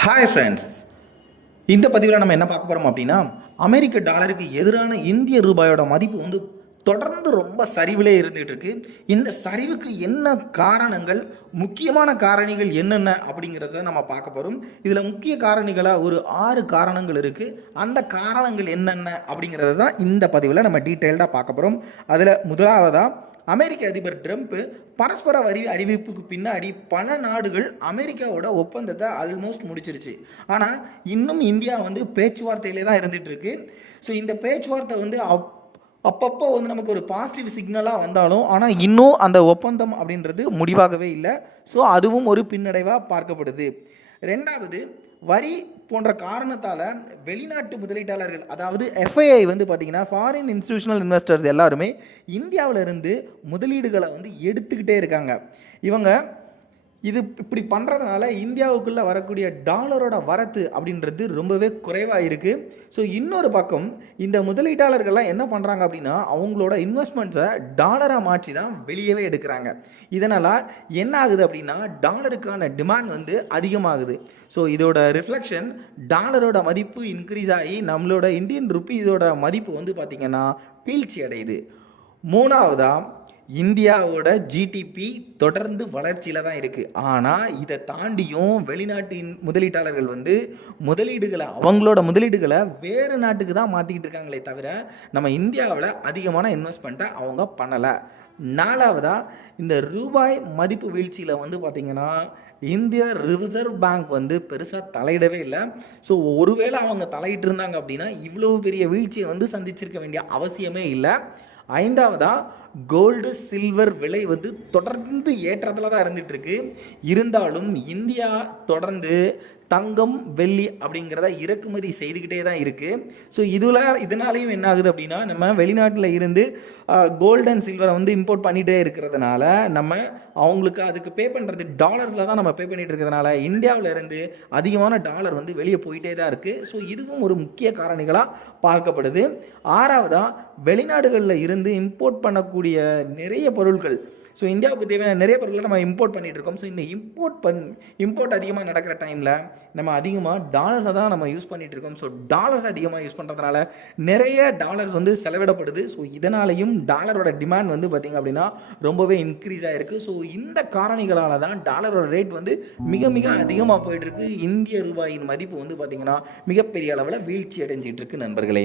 Hi friends இந்த பதிவில் நம்ம என்ன பார்க்க போகிறோம் அப்படின்னா அமெரிக்க டாலருக்கு எதிரான இந்திய ரூபாயோட மதிப்பு வந்து தொடர்ந்து ரொம்ப சரிவிலே இருந்துகிட்டு இருக்கு இந்த சரிவுக்கு என்ன காரணங்கள் முக்கியமான காரணிகள் என்னென்ன அப்படிங்கிறத நம்ம பார்க்க போகிறோம் இதில் முக்கிய காரணிகளாக ஒரு ஆறு காரணங்கள் இருக்குது அந்த காரணங்கள் என்னென்ன அப்படிங்கிறத தான் இந்த பதிவில் நம்ம டீட்டெயில்டாக பார்க்க போகிறோம் அதில் முதலாவதாக அமெரிக்க அதிபர் ட்ரம்ப்பு பரஸ்பர வரி அறிவிப்புக்கு பின்னாடி பல நாடுகள் அமெரிக்காவோட ஒப்பந்தத்தை ஆல்மோஸ்ட் முடிச்சிருச்சு. ஆனால் இன்னும் இந்தியா வந்து பேச்சுவார்த்தையிலே தான் இருந்துகிட்ருக்கு ஸோ இந்த பேச்சுவார்த்தை வந்து அப் அப்பப்போ வந்து நமக்கு ஒரு பாசிட்டிவ் சிக்னலாக வந்தாலும் ஆனால் இன்னும் அந்த ஒப்பந்தம் அப்படின்றது முடிவாகவே இல்லை. ஸோ அதுவும் ஒரு பின்னடைவாக பார்க்கப்படுது. ரெண்டாவது வரி போன்ற காரணத்தால் வெளிநாட்டு முதலீட்டாளர்கள் அதாவது எஃப்ஐஐ வந்து பார்த்திங்கன்னா ஃபாரின் இன்ஸ்டியூஷனல் இன்வெஸ்டர்ஸ் எல்லாருமே இந்தியாவில் இருந்து முதலீடுகளை வந்து எடுத்துக்கிட்டே இருக்காங்க. இவங்க இது இப்படி பண்ணுறதுனால இந்தியாவுக்குள்ளே வரக்கூடிய டாலரோட வரத்து அப்படின்றது ரொம்பவே குறைவாக இருக்குது ஸோ இன்னொரு பக்கம் இந்த முதலீட்டாளர்கள்லாம் என்ன பண்ணுறாங்க அப்படின்னா அவங்களோட இன்வெஸ்ட்மெண்ட்ஸை டாலராக மாற்றி தான் வெளியவே எடுக்கிறாங்க. இதனால் என்ன ஆகுது அப்படின்னா டாலருக்கான டிமாண்ட் வந்து அதிகமாகுது. ஸோ இதோட ரிஃப்ளெக்ஷன் டாலரோட மதிப்பு இன்க்ரீஸ் ஆகி நம்மளோட இந்தியன் ருப்பீஸோட மதிப்பு வந்து பார்த்திங்கன்னா வீழ்ச்சி அடையுது மூணாவதாக இந்தியாவோட ஜிடிபி தொடர்ந்து வளர்ச்சியில் தான் இருக்குது ஆனால் இதை தாண்டியும் வெளிநாட்டின் முதலீட்டாளர்கள் வந்து முதலீடுகளை அவங்களோட முதலீடுகளை வேறு நாட்டுக்கு தான் மாற்றிக்கிட்டு இருக்காங்களே தவிர நம்ம இந்தியாவில் அதிகமான இன்வெஸ்ட்மெண்ட்டை அவங்க பண்ணலை. நாலாவதாக இந்த ரூபாய் மதிப்பு வீழ்ச்சியில் வந்து பார்த்திங்கன்னா இந்திய ரிசர்வ் பேங்க் வந்து பெருசாக தலையிடவே இல்லை. ஸோ ஒருவேளை அவங்க தலையிட்டு இருந்தாங்க அப்படின்னா இவ்வளோ பெரிய வீழ்ச்சியை வந்து சந்திச்சிருக்க வேண்டிய அவசியமே இல்லை. ஐந்தாவதாக கோல்டு சில்வர் விலை வந்து தொடர்ந்து ஏற்றத்தில் தான் இருந்துகிட்ருக்கு இருந்தாலும் இந்தியா தொடர்ந்து தங்கம் வெள்ளி அப்படிங்கிறத இறக்குமதி செய்துக்கிட்டே தான் இருக்குது ஸோ இதில் இதனாலையும் என்ன ஆகுது அப்படின்னா நம்ம வெளிநாட்டில் இருந்து கோல்டு அண்ட் சில்வரை வந்து இம்போர்ட் பண்ணிகிட்டே இருக்கிறதுனால நம்ம அவங்களுக்கு அதுக்கு பே பண்ணுறது டாலர்ஸில் தான் நம்ம பே பண்ணிகிட்டு இருக்கிறதுனால இந்தியாவில் இருந்து அதிகமான டாலர் வந்து வெளியே போயிட்டே தான் இருக்குது ஸோ இதுவும் ஒரு முக்கிய காரணிகளாக பார்க்கப்படுது. ஆறாவதாக வெளிநாடுகளில் இருந்து இம்போர்ட் பண்ணக்கூடிய நிறைய பொருட்கள் ஸோ இந்தியாவுக்கு தேவையான நிறைய பொருட்களை நம்ம இம்போர்ட் பண்ணிட்டு இருக்கோம். ஸோ இந்த இம்போர்ட் பண் இம்போர்ட் அதிகமாக நடக்கிற டைமில் நம்ம அதிகமாக டாலர்ஸை தான் நம்ம யூஸ் பண்ணிட்டு இருக்கோம். ஸோ டாலர்ஸ் அதிகமாக யூஸ் பண்ணுறதுனால நிறைய டாலர்ஸ் வந்து செலவிடப்படுது. ஸோ இதனாலையும் டாலரோட டிமாண்ட் வந்து பார்த்திங்க அப்படின்னா ரொம்பவே இன்க்ரீஸ் ஆகிருக்கு ஸோ இந்த காரணிகளால் தான் டாலரோட ரேட் வந்து மிக மிக அதிகமாக போயிட்டுருக்கு இந்திய ரூபாயின் மதிப்பு வந்து பார்த்திங்கன்னா மிகப்பெரிய அளவில் வீழ்ச்சி அடைஞ்சிட்டு இருக்கு நண்பர்களே.